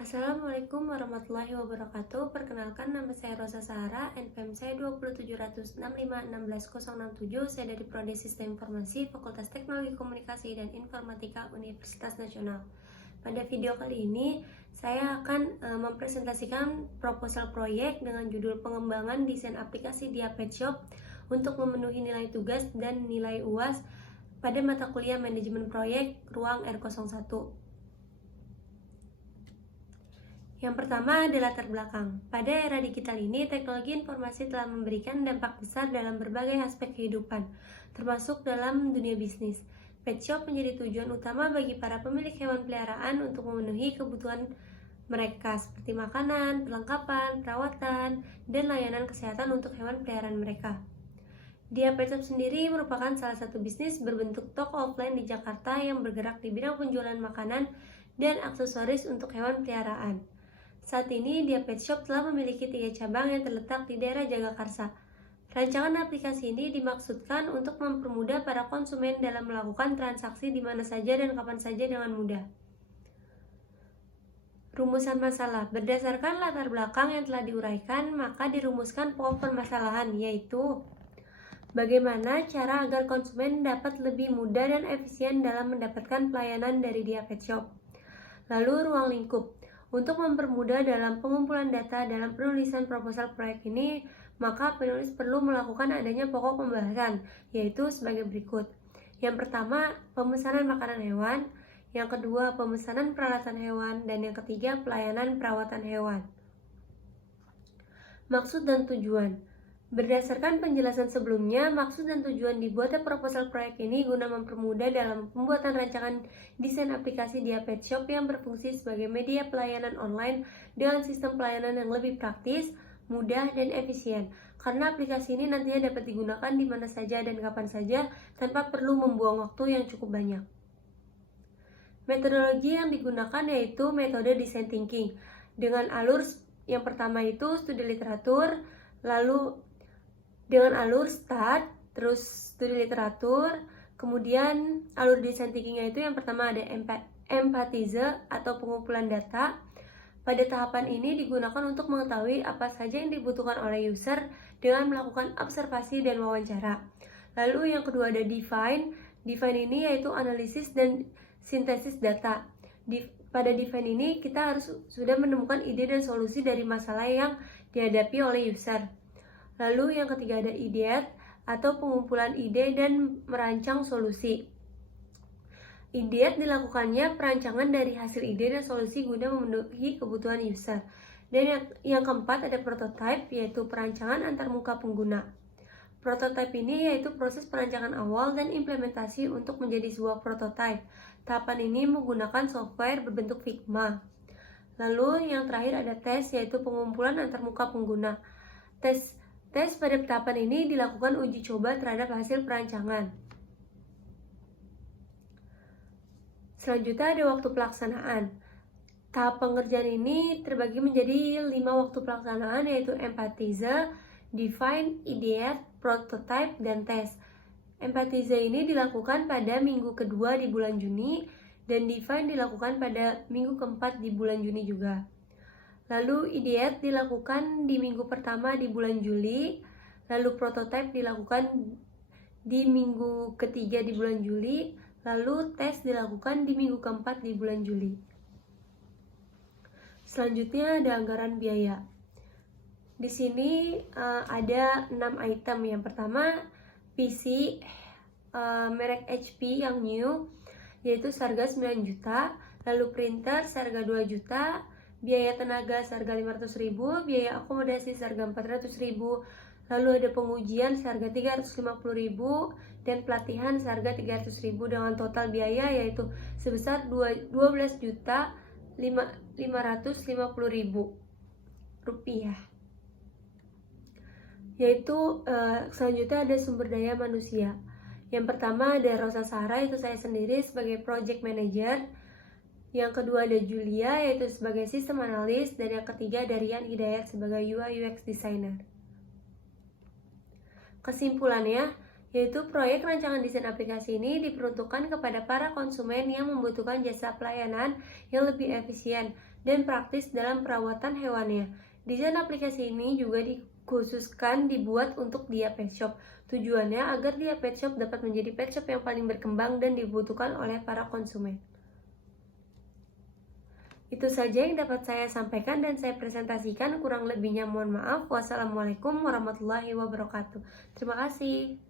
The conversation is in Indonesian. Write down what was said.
Assalamualaikum warahmatullahi wabarakatuh. Perkenalkan, nama saya Rosa Sahara, NPM saya 27765161067. Saya dari Prodi Sistem Informasi, Fakultas Teknologi Komunikasi dan Informatika Universitas Nasional. Pada video kali ini, saya akan mempresentasikan proposal proyek dengan judul pengembangan desain aplikasi Dia Pet Shop untuk memenuhi nilai tugas dan nilai UAS pada mata kuliah Manajemen Proyek Ruang R01. Yang pertama adalah latar belakang. Pada era digital ini, teknologi informasi telah memberikan dampak besar dalam berbagai aspek kehidupan, termasuk dalam dunia bisnis. Pet shop menjadi tujuan utama bagi para pemilik hewan peliharaan untuk memenuhi kebutuhan mereka seperti makanan, perlengkapan, perawatan, dan layanan kesehatan untuk hewan peliharaan mereka. Dia Pet Shop sendiri merupakan salah satu bisnis berbentuk toko offline di Jakarta yang bergerak di bidang penjualan makanan dan aksesoris untuk hewan peliharaan. Saat ini, Dia Pet Shop telah memiliki 3 cabang yang terletak di daerah Jagakarsa. Rancangan aplikasi ini dimaksudkan untuk mempermudah para konsumen dalam melakukan transaksi di mana saja dan kapan saja dengan mudah. Rumusan masalah. Berdasarkan latar belakang yang telah diuraikan, maka dirumuskan pokok permasalahan, yaitu bagaimana cara agar konsumen dapat lebih mudah dan efisien dalam mendapatkan pelayanan dari Dia Pet Shop. Lalu ruang lingkup. Untuk mempermudah dalam pengumpulan data dalam penulisan proposal proyek ini, maka penulis perlu melakukan adanya pokok pembahasan, yaitu sebagai berikut. Yang pertama, pemesanan makanan hewan. Yang kedua, pemesanan peralatan hewan. Dan yang ketiga, pelayanan perawatan hewan. Maksud dan tujuan. Berdasarkan penjelasan sebelumnya, maksud dan tujuan dibuatnya proposal proyek ini guna mempermudah dalam pembuatan rancangan desain aplikasi Dia Pet Shop yang berfungsi sebagai media pelayanan online dengan sistem pelayanan yang lebih praktis, mudah, dan efisien. Karena aplikasi ini nantinya dapat digunakan di mana saja dan kapan saja tanpa perlu membuang waktu yang cukup banyak. Metodologi yang digunakan yaitu metode design thinking dengan alur yang pertama itu studi literatur, lalu dengan alur start, terus studi literatur, kemudian alur design thinkingnya itu yang pertama ada empathize atau pengumpulan data. Pada tahapan ini digunakan untuk mengetahui apa saja yang dibutuhkan oleh user dengan melakukan observasi dan wawancara. Lalu yang kedua ada define. Define ini yaitu analisis dan sintesis data. Pada define ini kita harus sudah menemukan ide dan solusi dari masalah yang dihadapi oleh user. Lalu yang ketiga ada ideate atau pengumpulan ide dan merancang solusi. Ideate dilakukannya perancangan dari hasil ide dan solusi guna memenuhi kebutuhan user. Dan yang keempat ada prototype, yaitu perancangan antarmuka pengguna. Prototype ini yaitu proses perancangan awal dan implementasi untuk menjadi sebuah prototype. Tahapan ini menggunakan software berbentuk Figma. Lalu yang terakhir ada tes, yaitu pengumpulan antarmuka pengguna. Tes pada tahapan ini dilakukan uji coba terhadap hasil perancangan. Selanjutnya ada waktu pelaksanaan. Tahap pengerjaan ini terbagi menjadi 5 waktu pelaksanaan, yaitu empathize, define, ideate, prototype, dan tes. Empathize ini dilakukan pada minggu kedua di bulan Juni, dan define dilakukan pada minggu keempat di bulan Juni juga. Lalu ideate dilakukan di minggu pertama di bulan Juli, lalu prototype dilakukan di minggu ketiga di bulan Juli, lalu tes dilakukan di minggu keempat di bulan Juli. Selanjutnya ada anggaran biaya. Di sini ada 6 item. Yang pertama PC merek HP yang new, yaitu seharga 9 juta, lalu printer seharga 2 juta, biaya tenaga seharga 500.000, biaya akomodasi seharga 400.000, lalu ada pengujian seharga 350.000, dan pelatihan seharga 300.000 dengan total biaya yaitu sebesar 12.550.000 rupiah. Yaitu selanjutnya ada sumber daya manusia. Yang pertama ada Rosa Sahara, itu saya sendiri sebagai project manager. Yang kedua ada Julia, yaitu sebagai sistem analis. Dan yang ketiga ada Rian Hidayat sebagai UI UX designer. Kesimpulannya, yaitu proyek rancangan desain aplikasi ini diperuntukkan kepada para konsumen yang membutuhkan jasa pelayanan yang lebih efisien dan praktis dalam perawatan hewannya. Desain aplikasi ini juga dikhususkan dibuat untuk Dia Pet Shop. Tujuannya agar Dia Pet Shop dapat menjadi pet shop yang paling berkembang dan dibutuhkan oleh para konsumen. Itu saja yang dapat saya sampaikan dan saya presentasikan. Kurang lebihnya mohon maaf. Wassalamualaikum warahmatullahi wabarakatuh. Terima kasih.